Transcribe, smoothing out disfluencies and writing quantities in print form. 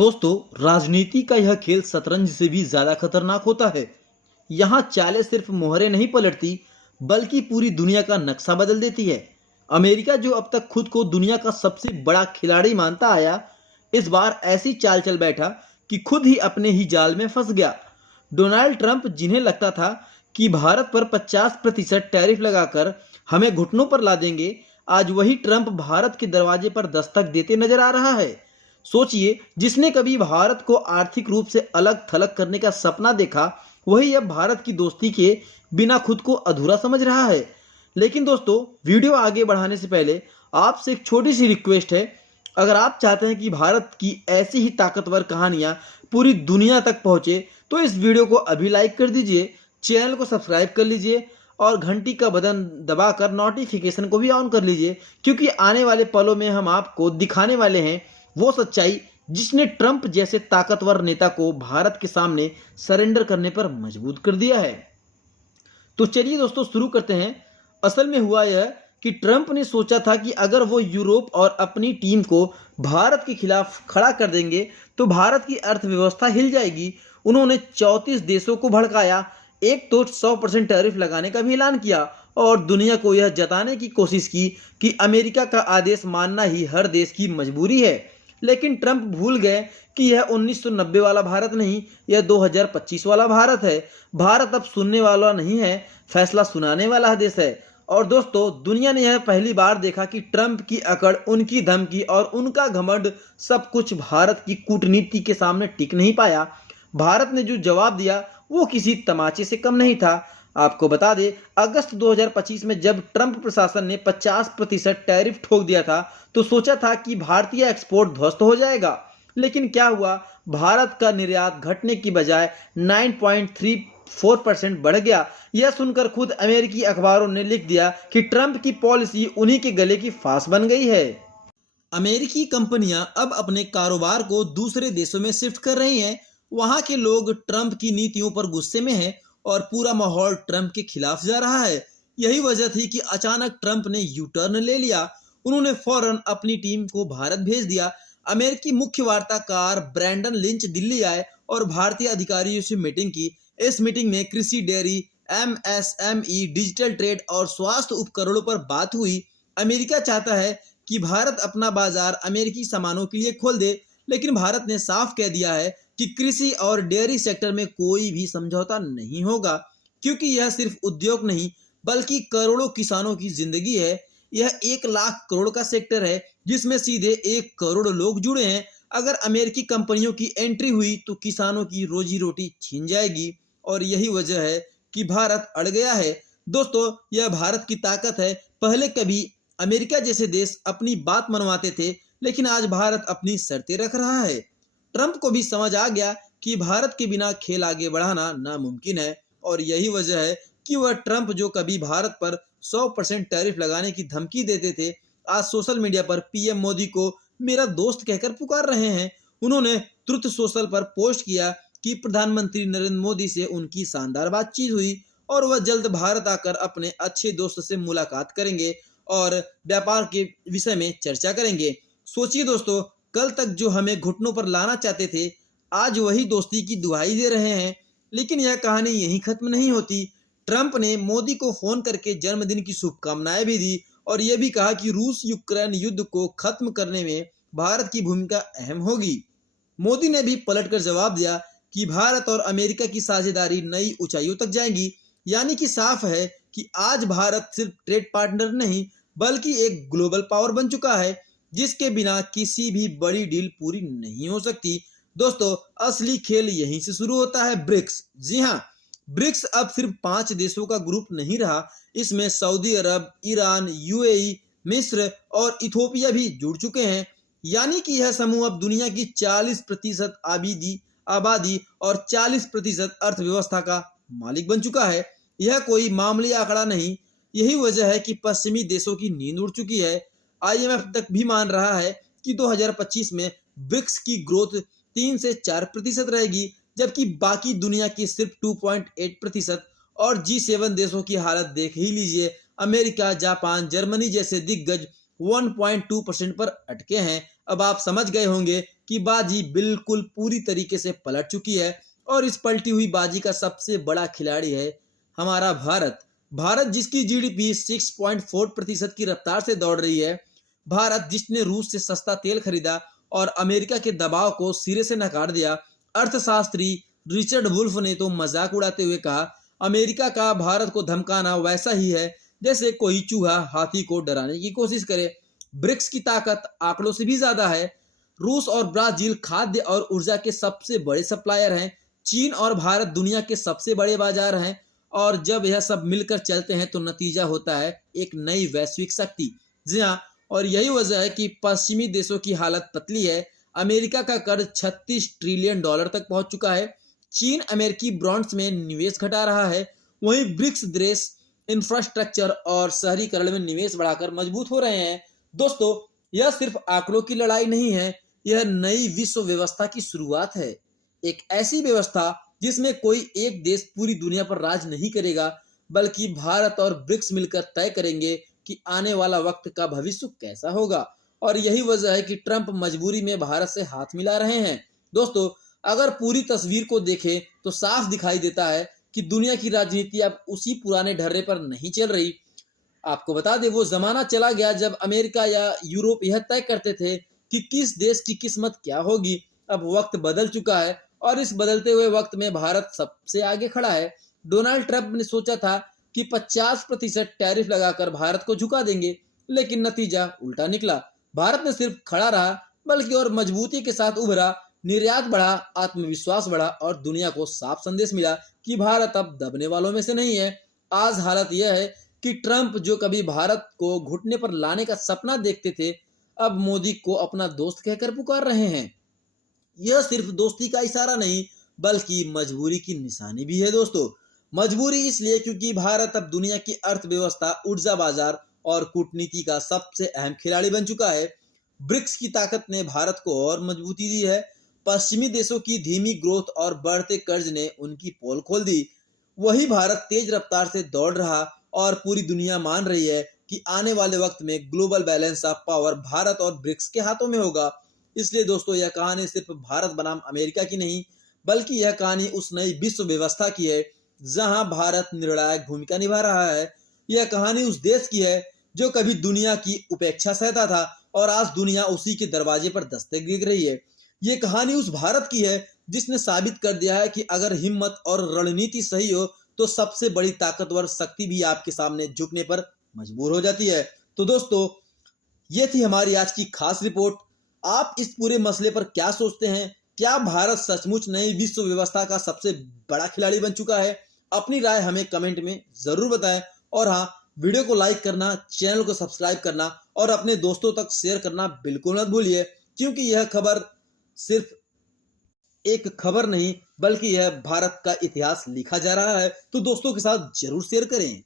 दोस्तों, राजनीति का यह खेल शतरंज से भी ज्यादा खतरनाक होता है। यहाँ चालें सिर्फ मोहरें नहीं पलटती, बल्कि पूरी दुनिया का नक्शा बदल देती है। अमेरिका, जो अब तक खुद को दुनिया का सबसे बड़ा खिलाड़ी मानता आया, इस बार ऐसी चाल चल बैठा कि खुद ही अपने ही जाल में फंस गया। डोनाल्ड ट्रंप, जिन्हें लगता था कि भारत पर 50% टैरिफ लगाकर हमें घुटनों पर ला देंगे, आज वही ट्रंप भारत के दरवाजे पर दस्तक देते नजर आ रहा है। सोचिए, जिसने कभी भारत को आर्थिक रूप से अलग थलग करने का सपना देखा, वही अब भारत की दोस्ती के बिना खुद को अधूरा समझ रहा है। लेकिन दोस्तों, वीडियो आगे बढ़ाने से पहले आपसे एक छोटी सी रिक्वेस्ट है। अगर आप चाहते हैं कि भारत की ऐसी ही ताकतवर कहानियां पूरी दुनिया तक पहुंचे, तो इस वीडियो को अभी लाइक कर दीजिए, चैनल को सब्सक्राइब कर लीजिए और घंटी का बटन दबाकर नोटिफिकेशन को भी ऑन कर लीजिए, क्योंकि आने वाले पलों में हम आपको दिखाने वाले हैं वो सच्चाई जिसने ट्रंप जैसे ताकतवर नेता को भारत के सामने सरेंडर करने पर मजबूर कर दिया है। तो चलिए दोस्तों, शुरू करते हैं। असल में हुआ यह कि ट्रंप ने सोचा था कि अगर वो यूरोप और अपनी टीम को भारत के खिलाफ खड़ा कर देंगे तो भारत की अर्थव्यवस्था हिल जाएगी। उन्होंने 34 देशों को भड़काया, एक तो 100% टैरिफ लगाने का भी ऐलान किया और दुनिया को यह जताने की कोशिश की कि अमेरिका का आदेश मानना ही हर देश की मजबूरी है। लेकिन ट्रंप भूल गए कि यह 1990 वाला भारत नहीं, यह 2025 वाला भारत है। भारत अब सुनने वाला नहीं है, फैसला सुनाने वाला देश है। और दोस्तों, दुनिया ने यह पहली बार देखा कि ट्रंप की अकड़, उनकी धमकी और उनका घमंड सब कुछ भारत की कूटनीति के सामने टिक नहीं पाया। भारत ने जो जवाब दिया वो किसी तमाचे से कम नहीं था। आपको बता दें, अगस्त 2025 में जब ट्रंप प्रशासन ने 50% टैरिफ ठोक दिया था, तो सोचा था कि भारतीय एक्सपोर्ट ध्वस्त हो जाएगा। लेकिन क्या हुआ, भारत का निर्यात घटने की बजाय 9.34% बढ़ गया। यह सुनकर खुद अमेरिकी अखबारों ने लिख दिया कि ट्रंप की पॉलिसी उन्हीं के गले की फांस बन गई है। अमेरिकी कंपनियां अब अपने कारोबार को दूसरे देशों में शिफ्ट कर रही हैं। वहां के लोग ट्रंप की नीतियों पर गुस्से में हैं और पूरा माहौल ट्रंप के खिलाफ जा रहा है। यही वजह थी कि अचानक ट्रंप ने यू टर्न ले लिया। उन्होंने फौरन अपनी टीम को भारत भेज दिया। अमेरिकी मुख्य वार्ताकार ब्रैंडन लिंच दिल्ली आए और भारतीय अधिकारियों से मीटिंग की। इस मीटिंग में कृषि, डेयरी, एमएसएमई, डिजिटल ट्रेड और स्वास्थ्य उपकरणों पर बात हुई। अमेरिका चाहता है कि भारत अपना बाजार अमेरिकी सामानों के लिए खोल दे, लेकिन भारत ने साफ कह दिया है कि कृषि और डेयरी सेक्टर में कोई भी समझौता नहीं होगा, क्योंकि यह सिर्फ उद्योग नहीं बल्कि करोड़ों किसानों की जिंदगी है। यह 1 लाख करोड़ का सेक्टर है जिसमें सीधे 1 करोड़ लोग जुड़े हैं। अगर अमेरिकी कंपनियों की एंट्री हुई तो किसानों की रोजी रोटी छीन जाएगी और यही वजह है कि भारत अड़ गया है। दोस्तों, यह भारत की ताकत है। पहले कभी अमेरिका जैसे देश अपनी बात मनवाते थे, लेकिन आज भारत अपनी शर्तें रख रहा है। ट्रंप को भी समझ आ गया कि भारत के बिना खेल आगे बढ़ाना नामुमकिन है और यही वजह है कि वह ट्रंप, जो कभी भारत पर 100% टैरिफ लगाने की धमकी देते थे, आज सोशल मीडिया पर पीएम मोदी को मेरा दोस्त कहकर पुकार रहे हैं। उन्होंने ट्रुथ सोशल पर पोस्ट किया कि प्रधानमंत्री नरेंद्र मोदी से उनकी शानदार बातचीत हुई और वह जल्द भारत आकर अपने अच्छे दोस्त से मुलाकात करेंगे और व्यापार के विषय में चर्चा करेंगे। सोचिए दोस्तों, कल तक जो हमें घुटनों पर लाना चाहते थे, आज वही दोस्ती की दुहाई दे रहे हैं। लेकिन यह कहानी यहीं खत्म नहीं होती। ट्रंप ने मोदी को फोन करके जन्मदिन की शुभकामनाएं भी दी और यह भी कहा कि रूस यूक्रेन युद्ध को खत्म करने में भारत की भूमिका अहम होगी। मोदी ने भी पलटकर जवाब दिया कि भारत और अमेरिका की साझेदारी नई ऊंचाइयों तक जाएगी। यानी कि साफ है कि आज भारत सिर्फ ट्रेड पार्टनर नहीं बल्कि एक ग्लोबल पावर बन चुका है, जिसके बिना किसी भी बड़ी डील पूरी नहीं हो सकती। दोस्तों, असली खेल यहीं से शुरू होता है। ब्रिक्स, जी हाँ, ब्रिक्स अब सिर्फ 5 देशों का ग्रुप नहीं रहा। इसमें सऊदी अरब, ईरान, यूएई, मिस्र और इथोपिया भी जुड़ चुके हैं। यानी कि यह समूह अब दुनिया की 40% आबादी और 40% अर्थव्यवस्था का मालिक बन चुका है। यह कोई मामूली आंकड़ा नहीं। यही वजह है कि पश्चिमी देशों की नींद उड़ चुकी है। आईएमएफ तक भी मान रहा है कि 2025 में ब्रिक्स की ग्रोथ 3 से 4% रहेगी, जबकि बाकी दुनिया की सिर्फ 2.8%। और G7 देशों की हालत देख ही लीजिए। अमेरिका, जापान, जर्मनी जैसे दिग्गज 1.2% पर अटके हैं। अब आप समझ गए होंगे कि बाजी बिल्कुल पूरी तरीके से पलट चुकी है और इस पलटी हुई बाजी का सबसे बड़ा खिलाड़ी है हमारा भारत। भारत जिसकी जीडीपी 6.4% की रफ्तार से दौड़ रही है। भारत जिसने रूस से सस्ता तेल खरीदा और अमेरिका के दबाव को सिरे से नकार दिया। अर्थशास्त्री रिचर्ड वुल्फ ने तो मजाक उड़ाते हुए कहा, अमेरिका का भारत को धमकाना वैसा ही है जैसे कोई चूहा हाथी को डराने की कोशिश करे। ब्रिक्स की ताकत आंकड़ों से भी ज्यादा है। रूस और ब्राजील खाद्य और ऊर्जा के सबसे बड़े सप्लायर हैं। चीन और भारत दुनिया के सबसे बड़े बाजार हैं और जब यह सब मिलकर चलते हैं तो नतीजा होता है एक नई वैश्विक शक्ति। जी हाँ, और यही वजह है कि पश्चिमी देशों की हालत पतली है। अमेरिका का कर्ज 36 ट्रिलियन डॉलर तक पहुंच चुका है। चीन अमेरिकी बॉन्ड्स में निवेश घटा रहा है। वहीं ब्रिक्स देश इंफ्रास्ट्रक्चर और शहरीकरण में निवेश बढ़ाकर मजबूत हो रहे हैं। दोस्तों, यह सिर्फ आंकड़ों की लड़ाई नहीं है, यह नई विश्व व्यवस्था की शुरुआत है। एक ऐसी व्यवस्था जिसमें कोई एक देश पूरी दुनिया पर राज नहीं करेगा, बल्कि भारत और ब्रिक्स मिलकर तय करेंगे कि आने वाला वक्त का भविष्य कैसा होगा। और यही वजह है कि ट्रंप मजबूरी में भारत से हाथ मिला रहे हैं। दोस्तों, अगर पूरी तस्वीर को देखें तो साफ दिखाई देता है कि दुनिया की राजनीति अब उसी पुराने ढर्रे पर नहीं चल रही। आपको बता दें, वो जमाना चला गया जब अमेरिका या यूरोप यह तय करते थे कि किस देश की किस्मत क्या होगी। अब वक्त बदल चुका है और इस बदलते हुए वक्त में भारत सबसे आगे खड़ा है। डोनाल्ड ट्रंप ने सोचा था कि 50% टैरिफ लगाकर भारत को झुका देंगे, लेकिन नतीजा उल्टा निकला। भारत ने सिर्फ खड़ा रहा बल्कि और मजबूती के साथ उभरा। निर्यात बढ़ा, आत्मविश्वास बढ़ा और दुनिया को साफ संदेश मिला कि भारत अब दबने वालों में से नहीं है। आज हालत यह है कि ट्रंप जो कभी भारत को घुटने पर लाने का सपना देखते थे, अब मोदी को अपना दोस्त कहकर पुकार रहे हैं। यह सिर्फ दोस्ती का इशारा नहीं बल्कि मजबूरी की निशानी भी है। दोस्तों, मजबूरी इसलिए क्योंकि भारत अब दुनिया की अर्थव्यवस्था, ऊर्जा बाजार और कूटनीति का सबसे अहम खिलाड़ी बन चुका है। ब्रिक्स की ताकत ने भारत को और मजबूती दी है। पश्चिमी देशों की धीमी ग्रोथ और बढ़ते कर्ज ने उनकी पोल खोल दी। वही भारत तेज रफ्तार से दौड़ रहा और पूरी दुनिया मान रही है कि आने वाले वक्त में global balance of power Bharat और ब्रिक्स के हाथों में होगा। इसलिए दोस्तों, यह कहानी सिर्फ भारत बनाम अमेरिका की नहीं, बल्कि यह कहानी उस नई विश्व व्यवस्था की है जहां भारत निर्णायक भूमिका निभा रहा है। यह कहानी उस देश की है जो कभी दुनिया की उपेक्षा सहता था और आज दुनिया उसी के दरवाजे पर दस्तक दे रही है। ये कहानी उस भारत की है जिसने साबित कर दिया है कि अगर हिम्मत और रणनीति सही हो तो सबसे बड़ी ताकतवर शक्ति भी आपके सामने झुकने पर मजबूर हो जाती है। तो दोस्तों, ये थी हमारी आज की खास रिपोर्ट। आप इस पूरे मसले पर क्या सोचते हैं? क्या भारत सचमुच नई विश्व व्यवस्था का सबसे बड़ा खिलाड़ी बन चुका है? अपनी राय हमें कमेंट में जरूर बताएं और हाँ, वीडियो को लाइक करना, चैनल को सब्सक्राइब करना और अपने दोस्तों तक शेयर करना बिल्कुल मत भूलिए, क्योंकि यह खबर सिर्फ एक खबर नहीं बल्कि यह भारत का इतिहास लिखा जा रहा है। तो दोस्तों के साथ जरूर शेयर करें।